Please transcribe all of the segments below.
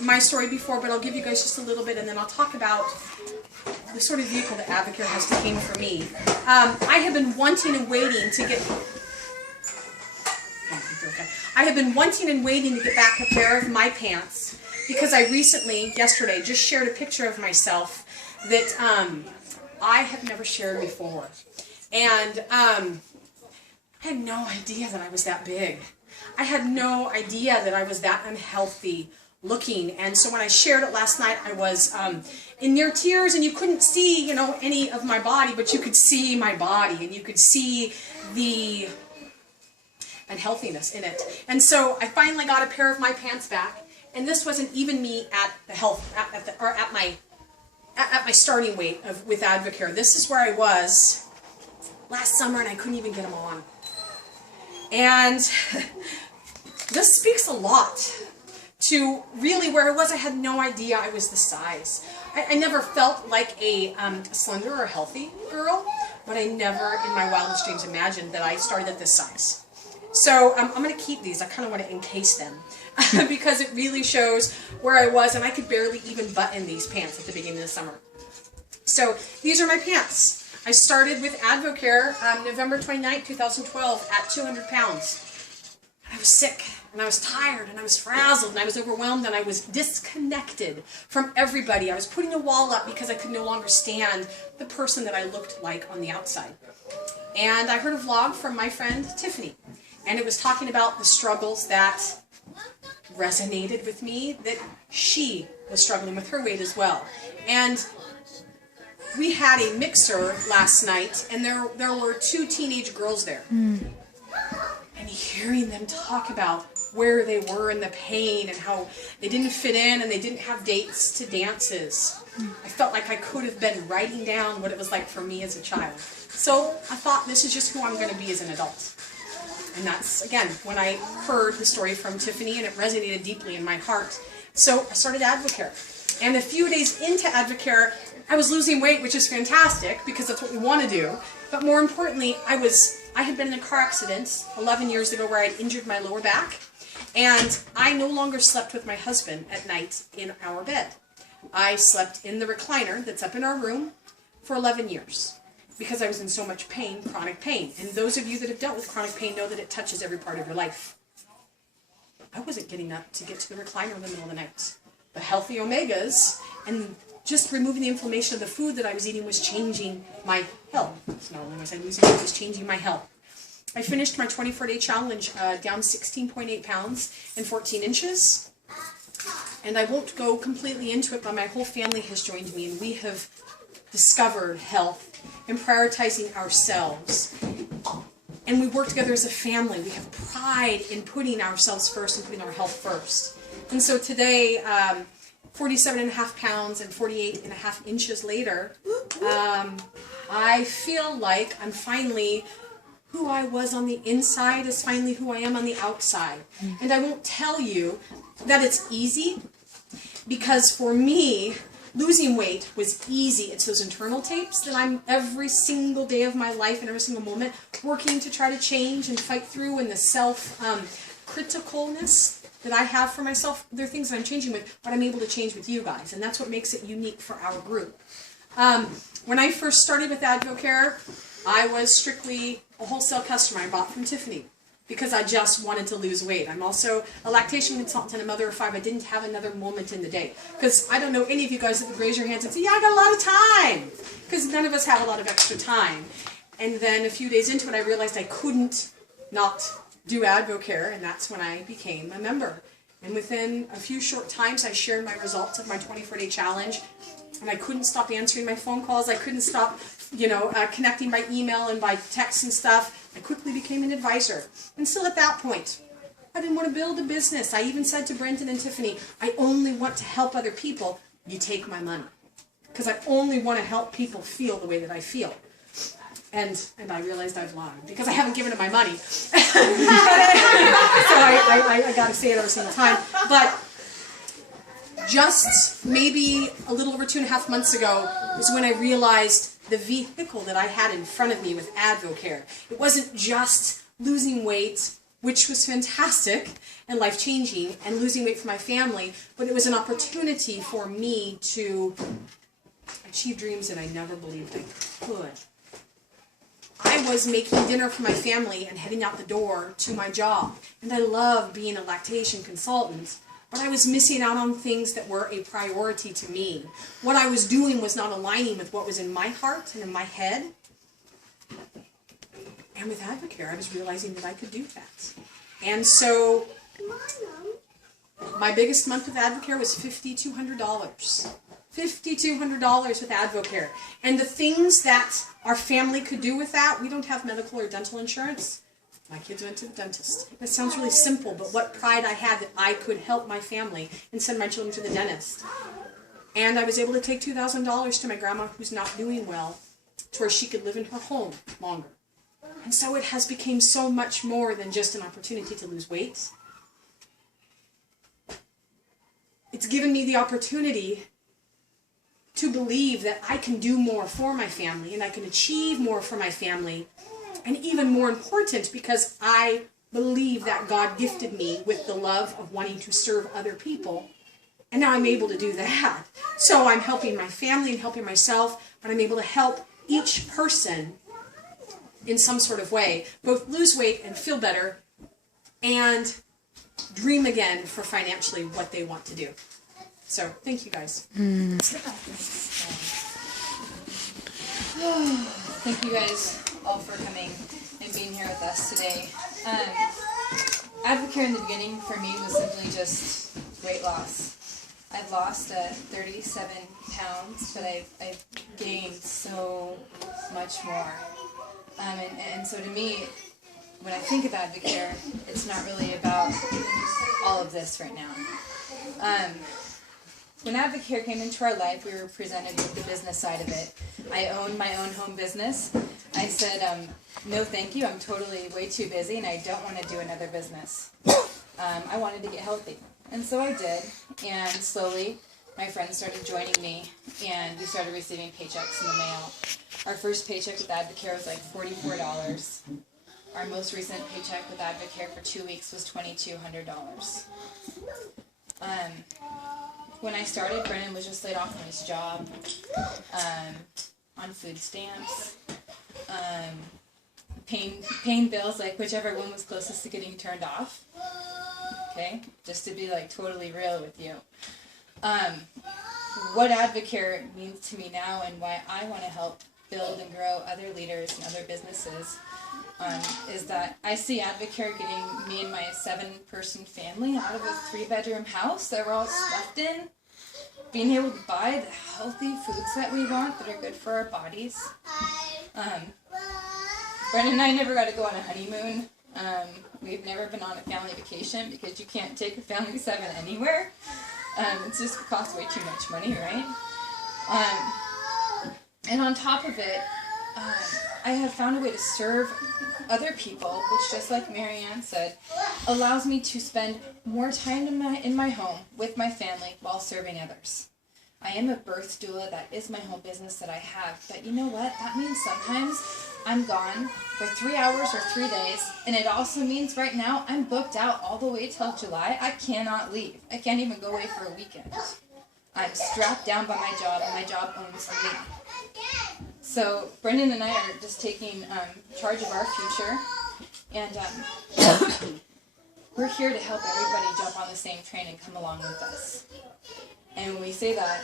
my story before, but I'll give you guys just a little bit, and then I'll talk about the sort of vehicle that Advocare has become for me. I have been wanting and waiting to get... I have been wanting and waiting to get back a pair of my pants because I recently, yesterday, just shared a picture of myself that I have never shared before. And I had no idea that I was that big. I had no idea that I was that unhealthy looking. And so when I shared it last night, I was in near tears, and you couldn't see, you know, any of my body, but you could see my body, and you could see the unhealthiness in it. And so I finally got a pair of my pants back, and this wasn't even me at the at my starting weight with Advocare. This is where I was last summer, and I couldn't even get them on. And this speaks a lot to really where I was. I had no idea I was this size. I never felt like a slender or healthy girl, but I never in my wildest dreams imagined that I started at this size. So I'm going to keep these. I kind of want to encase them because it really shows where I was, and I could barely even button these pants at the beginning of the summer. So these are my pants. I started with Advocare November 29, 2012 at 200 pounds. I was sick, and I was tired, and I was frazzled, and I was overwhelmed, and I was disconnected from everybody. I was putting a wall up because I could no longer stand the person that I looked like on the outside. And I heard a vlog from my friend Tiffany, and it was talking about the struggles that resonated with me, that she was struggling with her weight as well. And we had a mixer last night, and there were 2 teenage girls there. And hearing them talk about where they were in the pain and how they didn't fit in and they didn't have dates to dances, I felt like I could have been writing down what it was like for me as a child. So I thought, this is just who I'm going to be as an adult. And that's, again, when I heard the story from Tiffany, and it resonated deeply in my heart. So I started Advocare. And a few days into Advocare, I was losing weight, which is fantastic because that's what we want to do. But more importantly, I had been in a car accident 11 years ago where I had injured my lower back. And I no longer slept with my husband at night in our bed. I slept in the recliner that's up in our room for 11 years because I was in so much pain, chronic pain. And those of you that have dealt with chronic pain know that it touches every part of your life. I wasn't getting up to get to the recliner in the middle of the night. The healthy omegas and just removing the inflammation of the food that I was eating was changing my health. So not only was I losing weight, it was changing my health. I finished my 24-day challenge down 16.8 pounds and 14 inches. And I won't go completely into it, but my whole family has joined me, and we have discovered health and prioritizing ourselves. And we work together as a family. We have pride in putting ourselves first and putting our health first. And so today, 47.5 pounds and 48.5 inches later, I feel like I'm finally who I was on the inside is finally who I am on the outside. And I won't tell you that it's easy, because for me, losing weight was easy. It's those internal tapes that I'm every single day of my life and every single moment working to try to change and fight through, and the self-criticalness that I have for myself. They're things that I'm changing with, but I'm able to change with you guys, and that's what makes it unique for our group. When I first started with Advocare, I was strictly a wholesale customer. I bought from Tiffany because I just wanted to lose weight. I'm also a lactation consultant and a mother of 5. I didn't have another moment in the day. Because I don't know any of you guys that would raise your hands and say, yeah, I got a lot of time. Because none of us have a lot of extra time. And then a few days into it, I realized I couldn't not do Advocare, and that's when I became a member. And within a few short times, I shared my results of my 24-day challenge, and I couldn't stop answering my phone calls. I couldn't stop, connecting by email and by text and stuff. I quickly became an advisor. And still at that point, I didn't want to build a business. I even said to Brenton and Tiffany, I only want to help other people. You take my money. Because I only want to help people feel the way that I feel. And I realized I've lied, because I haven't given them my money. So I got to say it every single time. But just maybe a little over 2.5 months ago was when I realized the vehicle that I had in front of me with Advocare. It wasn't just losing weight which was fantastic and life-changing, and losing weight for my family, but it was an opportunity for me to achieve dreams that I never believed I could. I was making dinner for my family and heading out the door to my job, and I love being a lactation consultant, but I was missing out on things that were a priority to me. What I was doing was not aligning with what was in my heart and in my head. And with Advocare, I was realizing that I could do that. And so my biggest month with Advocare was $5,200. $5,200 with Advocare. And the things that our family could do with that, we don't have medical or dental insurance. My kids went to the dentist. That sounds really simple, but what pride I had that I could help my family and send my children to the dentist. And I was able to take $2,000 to my grandma who's not doing well, to where she could live in her home longer. And so it has become so much more than just an opportunity to lose weight. It's given me the opportunity to believe that I can do more for my family and I can achieve more for my family. And even more important, because I believe that God gifted me with the love of wanting to serve other people. And now I'm able to do that. So I'm helping my family and helping myself, but I'm able to help each person in some sort of way, both lose weight and feel better and dream again for financially what they want to do. So, thank you guys. Thank you guys all for coming and being here with us today. Advocare in the beginning for me was simply just weight loss. I've lost 37 pounds, but I've gained so much more. And so to me, when I think of Advocare, it's not really about all of this right now. When Advocare came into our life, we were presented with the business side of it. I own my own home business. I said, no thank you, I'm totally way too busy and I don't want to do another business. I wanted to get healthy. And so I did, and slowly my friends started joining me and we started receiving paychecks in the mail. Our first paycheck with Advocare was like $44. Our most recent paycheck with Advocare for 2 weeks was $2,200. When I started, Brennan was just laid off from his job, on food stamps, paying bills, like whichever one was closest to getting turned off. Okay, just to be like totally real with you. What Advocare means to me now and why I want to help build and grow other leaders and other businesses is that I see Advocare getting me and my 7-person family out of a 3-bedroom house that we're all stuffed in, being able to buy the healthy foods that we want that are good for our bodies. Brendan and I never got to go on a honeymoon. We've never been on a family vacation because you can't take a family of 7 anywhere. It just costs way too much money, right? And on top of it, I have found a way to serve other people, which, just like Marianne said, allows me to spend more time in my home with my family while serving others. I am a birth doula. That is my home business that I have. But you know what? That means sometimes I'm gone for 3 hours or 3 days, and it also means right now I'm booked out all the way till July. I cannot leave. I can't even go away for a weekend. I'm strapped down by my job, and my job owns me. So Brendan and I are just taking charge of our future, and we're here to help everybody jump on the same train and come along with us. And when we say that,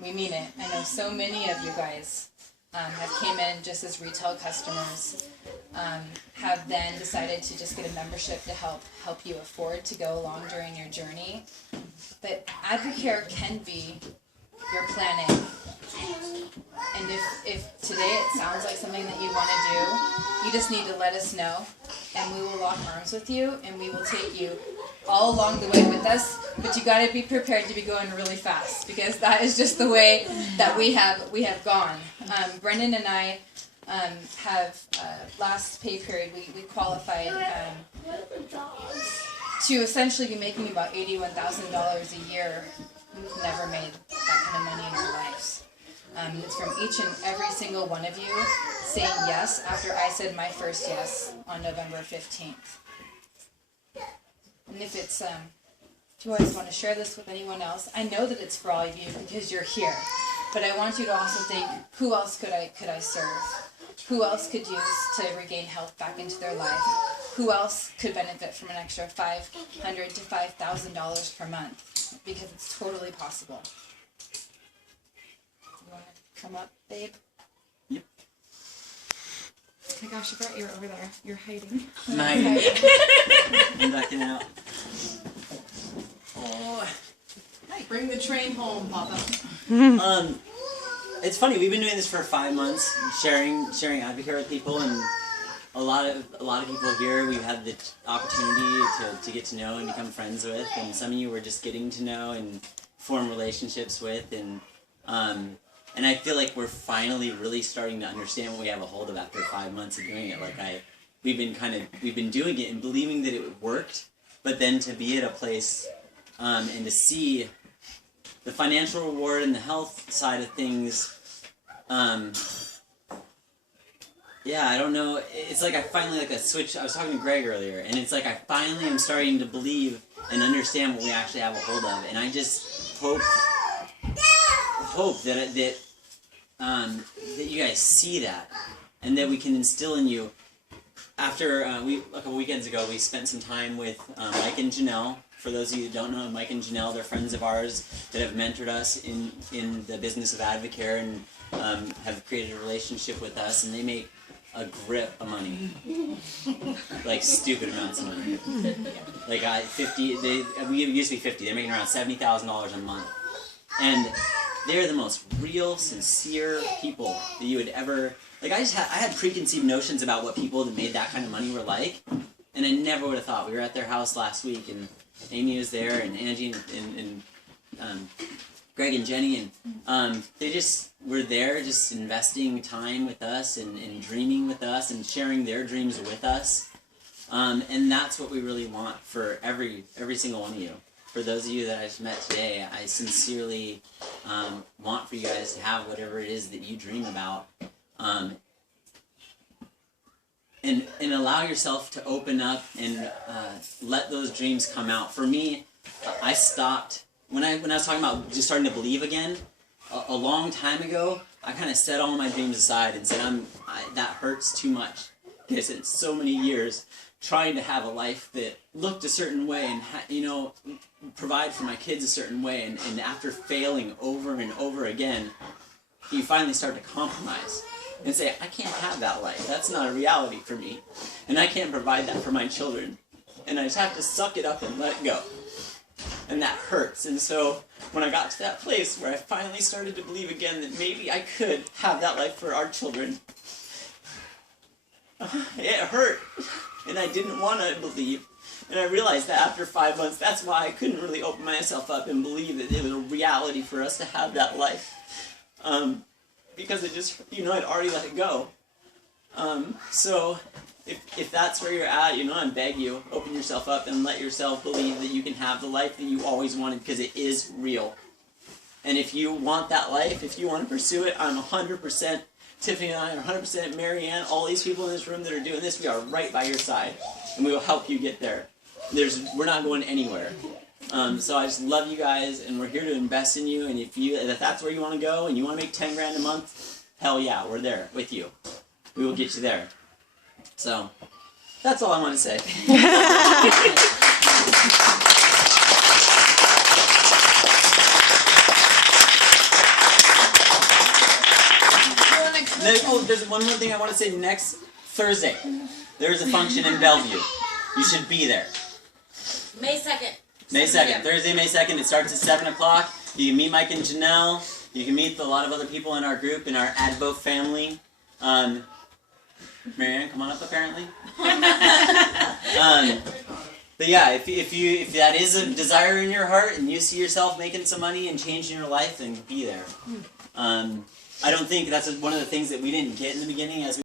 we mean it. I know so many of you guys have came in just as retail customers, have then decided to just get a membership to help you afford to go along during your journey. But Advocare can be your plan A. And if today it sounds like something that you want to do, you just need to let us know, and we will lock arms with you, and we will take you all along the way with us. But you got to be prepared to be going really fast, because that is just the way that we have gone. Brendan and I have last pay period we qualified to essentially be making about $81,000 a year. We've never made that kind of money in our lives. It's from each and every single one of you saying yes after I said my first yes on November 15th. And if it's, if you guys want to share this with anyone else, I know that it's for all of you because you're here. But I want you to also think, who else could I serve? Who else could use to regain health back into their life? Who else could benefit from an extra $500 to $5,000 per month? Because it's totally possible. You want to come up, babe? Yep. Oh my gosh, I forgot you were over there. You're hiding. I'm ducking out. Oh, hey, bring the train home, Papa. It's funny. We've been doing this for 5 months, sharing Advocare with people, and a lot of people here we've had the opportunity to get to know and become friends with, and some of you we're just getting to know and form relationships with, and I feel like we're finally really starting to understand what we have a hold of after 5 months of doing it. Like we've been doing it and believing that it worked, but then to be at a place and to see the financial reward and the health side of things, yeah, I don't know. It's like I finally like a switch. I was talking to Greg earlier, and it's like I finally am starting to believe and understand what we actually have a hold of, and I just hope that you guys see that, and that we can instill in you. After a couple weekends ago, we spent some time with Mike and Janelle. For those of you who don't know, Mike and Janelle, they're friends of ours that have mentored us in the business of Advocare and have created a relationship with us, and they make a grip of money, like stupid amounts of money. Like we used to be 50. They're making around $70,000 a month, and they're the most real, sincere people that you would ever like. I had preconceived notions about what people that made that kind of money were like, and I never would have thought. We were at their house last week, and Amy was there, and Angie, and Greg and Jenny, and they just were there, just investing time with us, and dreaming with us, and sharing their dreams with us, and that's what we really want for every single one of you. For those of you that I just met today, I sincerely want for you guys to have whatever it is that you dream about, and allow yourself to open up and let those dreams come out. For me, I stopped when I was talking about just starting to believe again. A long time ago, I kind of set all my dreams aside and said, that hurts too much. I spent so many years trying to have a life that looked a certain way and provide for my kids a certain way, and after failing over and over again, you finally start to compromise and say, I can't have that life. That's not a reality for me. And I can't provide that for my children. And I just have to suck it up and let it go. And that hurts. And so when I got to that place where I finally started to believe again that maybe I could have that life for our children, it hurt. And I didn't want to believe. And I realized that after 5 months, that's why I couldn't really open myself up and believe that it was a reality for us to have that life. Because it just, I'd already let it go. So if that's where you're at, I beg you, open yourself up and let yourself believe that you can have the life that you always wanted, because it is real. And if you want that life, if you want to pursue it, I'm 100%, Tiffany and I are 100%, Marianne, all these people in this room that are doing this, we are right by your side. And we will help you get there. We're not going anywhere. So I just love you guys, and we're here to invest in you. And if that's where you want to go, and you want to make $10 grand a month, hell yeah, we're there with you. We will get you there. So that's all I want to say. There's one more thing I want to say. Next Thursday, there's a function in Bellevue. You should be there. May 2nd. May 2nd. Thursday, May 2nd. It starts at 7 o'clock. You can meet Mike and Janelle. You can meet a lot of other people in our group, in our Advo family. Marianne, come on up, apparently. But yeah, if that is a desire in your heart and you see yourself making some money and changing your life, then be there. I don't think that's one of the things that we didn't get in the beginning as we